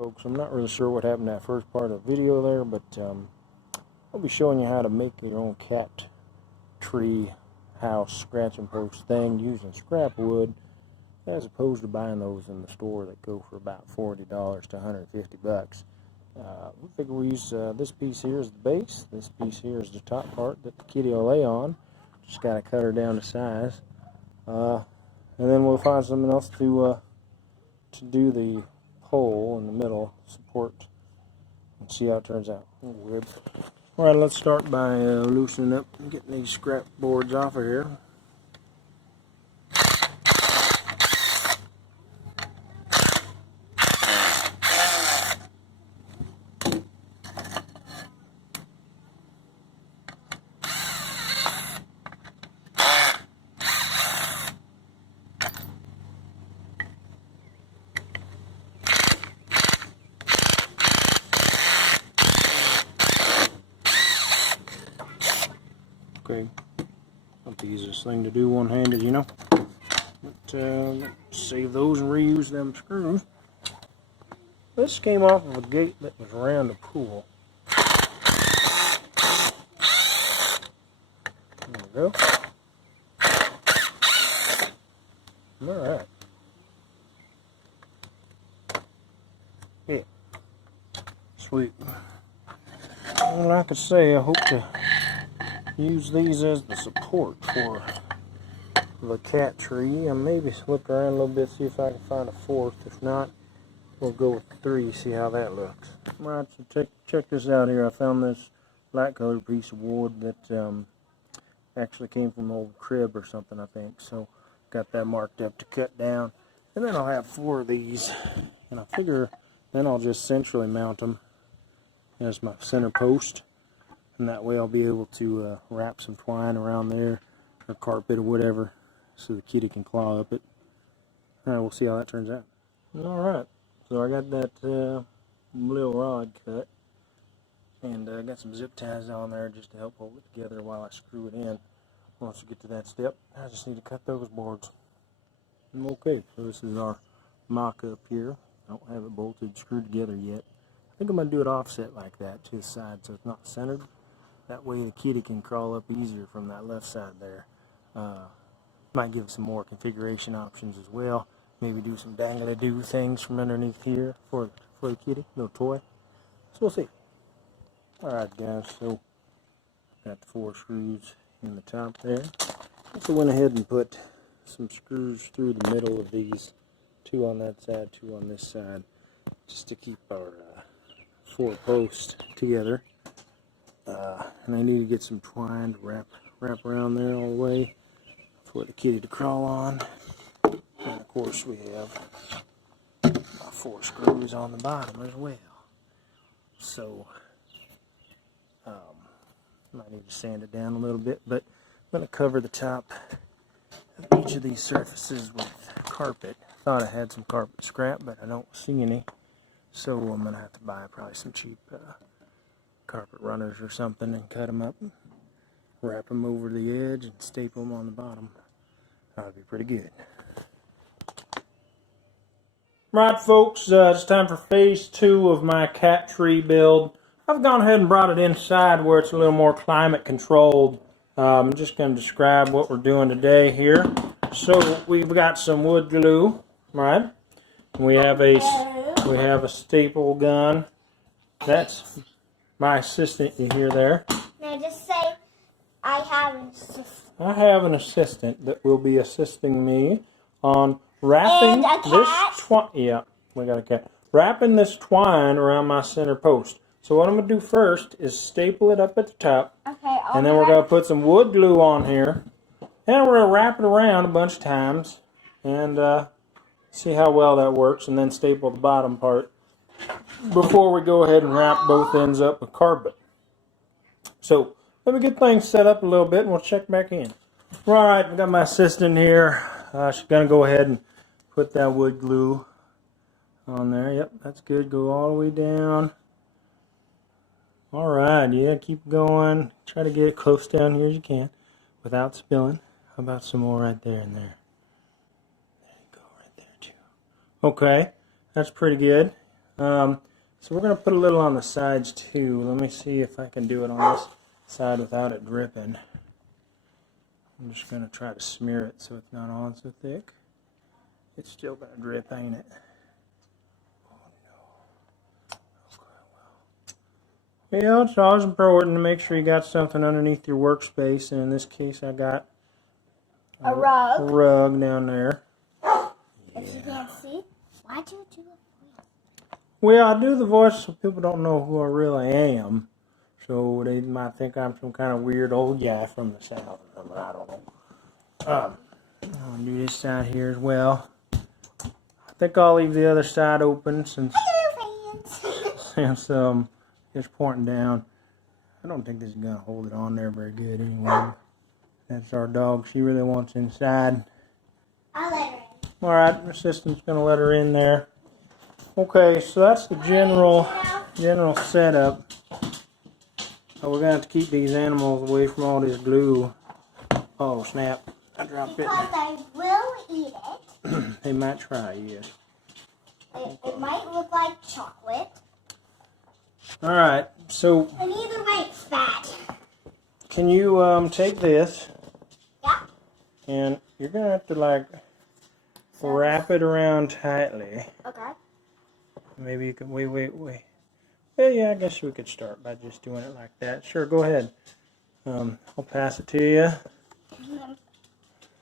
Folks, I'm not really sure what happened to that first part of the video there, but I'll be showing you how to make your own cat tree house scratching post thing using scrap wood, as opposed to buying those in the store that go for about $40 to $150. We figure we use this piece here as the base. This piece here is the top part that the kitty will lay on. Just got to cut her down to size, and then we'll find something else to do the hole in the middle support and see how it turns out. Alright, let's start by loosening up and getting these scrap boards off of here. Okay, not the easiest thing to do one-handed, you know. But let's save those and reuse them screws. This came off of a gate that was around the pool. There we go. Alright. Yeah. Sweet. Well, like I say, I hope to use these as the support for the cat tree, and maybe look around a little bit, see if I can find a fourth. If not, we'll go with 3, see how that looks. Alright, so check this out here. I found this light colored piece of wood that actually came from an old crib or something, I think. So got that marked up to cut down, and then I'll have 4 of these, and I figure then I'll just centrally mount them as my center post. And that way I'll be able to wrap some twine around there, or carpet or whatever, so the kitty can claw up it. Alright, we'll see how that turns out. Alright, so I got that little rod cut, and I got some zip ties on there just to help hold it together while I screw it in. Once we get to that step, I just need to cut those boards. Okay, so this is our mock-up here. I don't have it bolted, screwed together yet. I think I'm going to do it offset like that to the side so it's not centered. That way the kitty can crawl up easier from that left side there. Might give some more configuration options as well. Maybe do some dangly-do things from underneath here for the kitty, little toy. So we'll see. Alright guys, so got the 4 screws in the top there. So went ahead and put some screws through the middle of these. 2 on that side, 2 on this side, just to keep our 4 posts together. And I need to get some twine to wrap around there all the way for the kitty to crawl on. And of course we have my 4 screws on the bottom as well. So might need to sand it down a little bit, but I'm going to cover the top of each of these surfaces with carpet. Thought I had some carpet scrap, but I don't see any. So I'm going to have to buy probably some cheap carpet runners or something and cut them up, wrap them over the edge, and staple them on the bottom. That'd be pretty good. Right, folks, it's time for phase 2 of my cat tree build. I've gone ahead and brought it inside where it's a little more climate controlled. I'm just going to describe what we're doing today here. So we've got some wood glue, right? We have a staple gun. That's my assistant, you hear there. Now just say, I have an assistant. I have an assistant that will be assisting me on wrapping this twine. Yeah, we got a cat. Wrapping this twine around my center post. So what I'm going to do first is staple it up at the top. Okay. And then we're going to put some wood glue on here. And we're going to wrap it around a bunch of times. And see how well that works. And then staple the bottom part before we go ahead and wrap both ends up with carpet. So let me get things set up a little bit and we'll check back in. Alright, I've got my assistant here. She's going to go ahead and put that wood glue on there. Yep, that's good. Go all the way down. Alright, yeah, keep going. Try to get it close down here as you can without spilling. How about some more right there and there? There you go, right there too. Okay, that's pretty good. So we're going to put a little on the sides too. Let me see if I can do it on this side without it dripping. I'm just going to try to smear it so it's not on so thick. It's still going to drip, ain't it? Oh no. Okay, well. Yeah, it's always important to make sure you got something underneath your workspace, and in this case I got a rug. A rug down there. If you can't see, why do you do it? Well, I do the voice so people don't know who I really am. So they might think I'm some kind of weird old guy from the South. I don't know. I'll do this side here as well. I think I'll leave the other side open since it's pointing down. I don't think this is going to hold it on there very good anyway. That's our dog. She really wants inside. I'll let her in. Alright, the assistant's going to let her in there. Okay, so that's the general setup. We're going to have to keep these animals away from all this glue. Oh, snap. I dropped it. Because I will eat it. They might try, yes. It might look like chocolate. Alright, so... And either way, it's bad. Can you take this? Yeah. And you're going to have to, like, wrap it around tightly. Okay. Maybe you could... Wait. Well, yeah, I guess we could start by just doing it like that. Sure, go ahead. I'll pass it to you.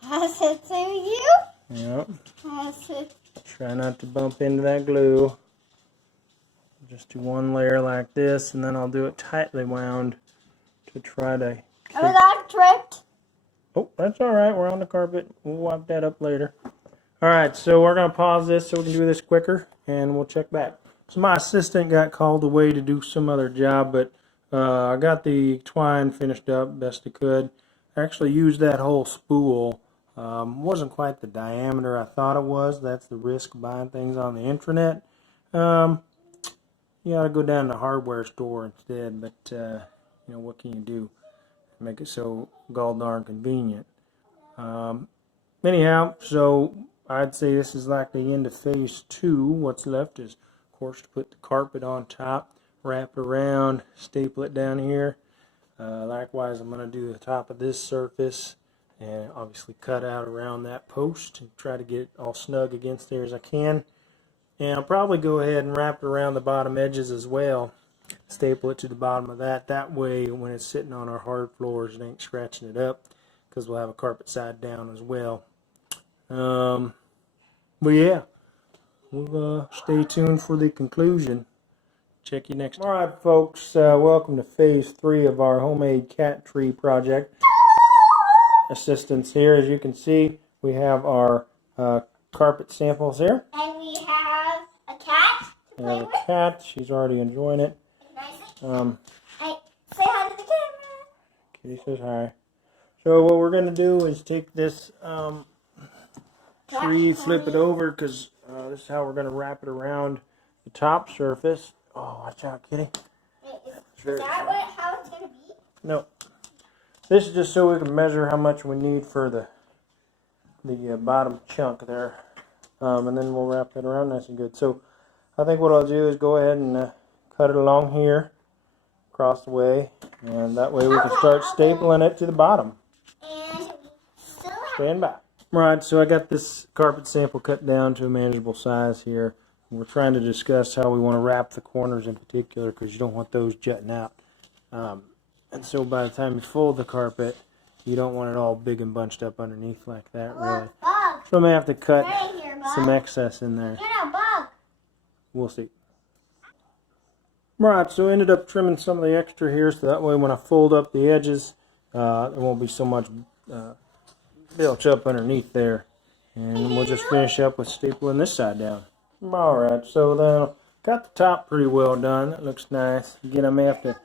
Pass it to you. Yep. Pass it. Try not to bump into that glue. Just do one layer like this, and then I'll do it tightly wound to try to... Oh, that dripped. Oh, that's all right. We're on the carpet. We'll wipe that up later. All right, so we're going to pause this so we can do this quicker, and we'll check back. So my assistant got called away to do some other job, but I got the twine finished up best I could. I actually used that whole spool. Wasn't quite the diameter I thought it was. That's the risk of buying things on the internet. You ought to go down to the hardware store instead, but you know, what can you do? Make it so gall darn convenient. Anyhow, so I'd say this is like the end of phase 2. What's left is, of course, to put the carpet on top, wrap it around, staple it down here. Likewise, I'm going to do the top of this surface and obviously cut out around that post and try to get it all snug against there as I can. And I'll probably go ahead and wrap it around the bottom edges as well. Staple it to the bottom of that. That way, when it's sitting on our hard floors, it ain't scratching it up, because we'll have a carpet side down as well. But yeah, we'll stay tuned for the conclusion. Check you next time. Alright folks, welcome to phase 3 of our homemade cat tree project. Assistants here, as you can see, we have our carpet samples here. And we have a cat to play with. A cat, she's already enjoying it. Hey, say hi to the camera. Kitty says hi. So what we're going to do is take this tree, flip it over, because this is how we're going to wrap it around the top surface. Oh, watch out, Kitty. Is that how it's going to be? No. This is just so we can measure how much we need for the bottom chunk there. And then we'll wrap it around nice and good. So I think what I'll do is go ahead and cut it along here, across the way, and that way we can start stapling it to the bottom. And we still have... Stand by. Right, so I got this carpet sample cut down to a manageable size here. We're trying to discuss how we want to wrap the corners in particular, because you don't want those jutting out. And so by the time you fold the carpet, you don't want it all big and bunched up underneath like that, really. Bug. So I may have to cut Right here, bug. some excess in there. No, bug. We'll see. Right, so I ended up trimming some of the extra here, so that way when I fold up the edges, there won't be so much built up underneath there. And we'll just finish up with stapling this side down. Alright, so then got the top pretty well done. That looks nice. Again, I may have to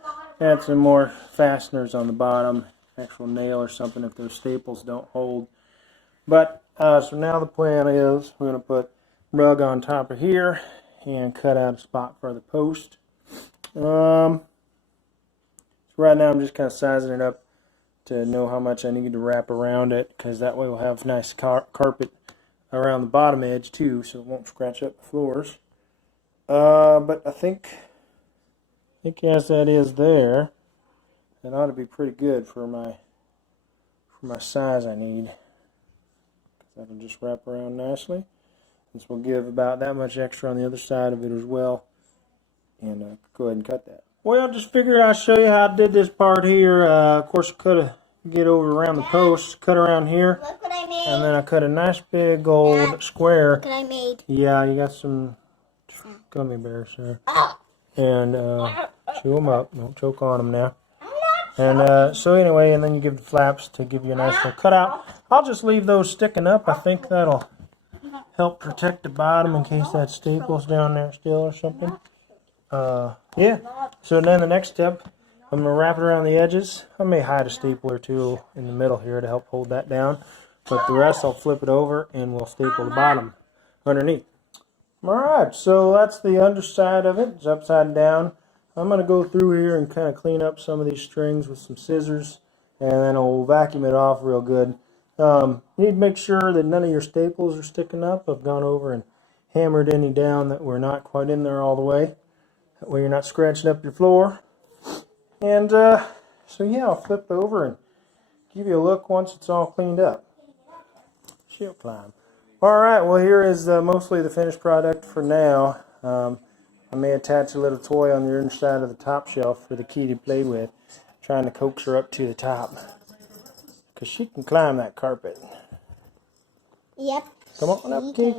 add some more fasteners on the bottom, actual nail or something if those staples don't hold. But, so now the plan is we're going to put rug on top of here and cut out a spot for the post. So right now I'm just kind of sizing it up to know how much I need to wrap around it, because that way we'll have nice carpet around the bottom edge too, so it won't scratch up the floors. But I think yes, that is there. That ought to be pretty good for my size I need. That'll just wrap around nicely. This will give about that much extra on the other side of it as well. And go ahead and cut that. Well, just figured I'd show you how I did this part here. Of course, I could have get over around the post, cut around here. Look what I made. And then I cut a nice big old square. Look what I made. Yeah, you got some gummy bears there. And chew them up. Don't choke on them now. And so anyway, and then you give the flaps to give you a nice little cutout. I'll just leave those sticking up. I think that'll help protect the bottom in case that staple's down there still or something. Yeah. So then the next step, I'm going to wrap it around the edges. I may hide a staple or two in the middle here to help hold that down. But the rest I'll flip it over and we'll staple the bottom underneath. Alright, so that's the underside of it. It's upside down. I'm going to go through here and kind of clean up some of these strings with some scissors. And then I'll vacuum it off real good. You need to make sure that none of your staples are sticking up. I've gone over and hammered any down that were not quite in there all the way. That way you're not scratching up your floor. And so yeah, I'll flip it over and give you a look once it's all cleaned up. She'll climb. Alright, well here is mostly the finished product for now. I may attach a little toy on the inside of the top shelf for the key to play with. Trying to coax her up to the top. Because she can climb that carpet. Yep. Come on up, Kitty.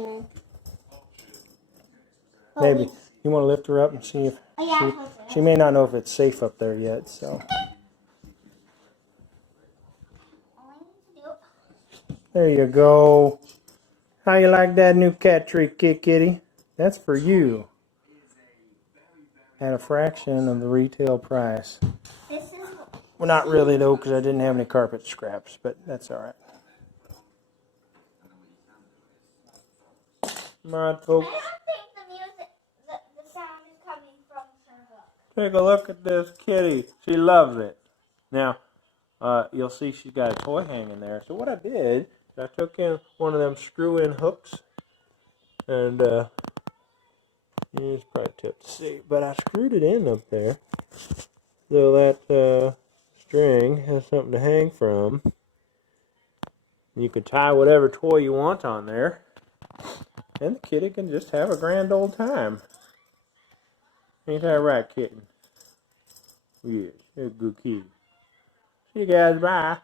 Maybe. You want to lift her up and see if she may not know if it's safe up there yet, so. There you go. How you like that new cat trick, Kitty? That's for you. At a fraction of the retail price. Well, not really though, because I didn't have any carpet scraps, but that's all right. All right, folks. I don't think the music, the sound is coming from her hook. Take a look at this kitty. She loves it. Now, you'll see she's got a toy hanging there. So what I did is I took in one of them screw-in hooks, and it's probably tough to see, but I screwed it in up there so that string has something to hang from. You could tie whatever toy you want on there, and the kitty can just have a grand old time. Ain't that right, kitten? Yeah, you're a good kitty. See you guys, bye.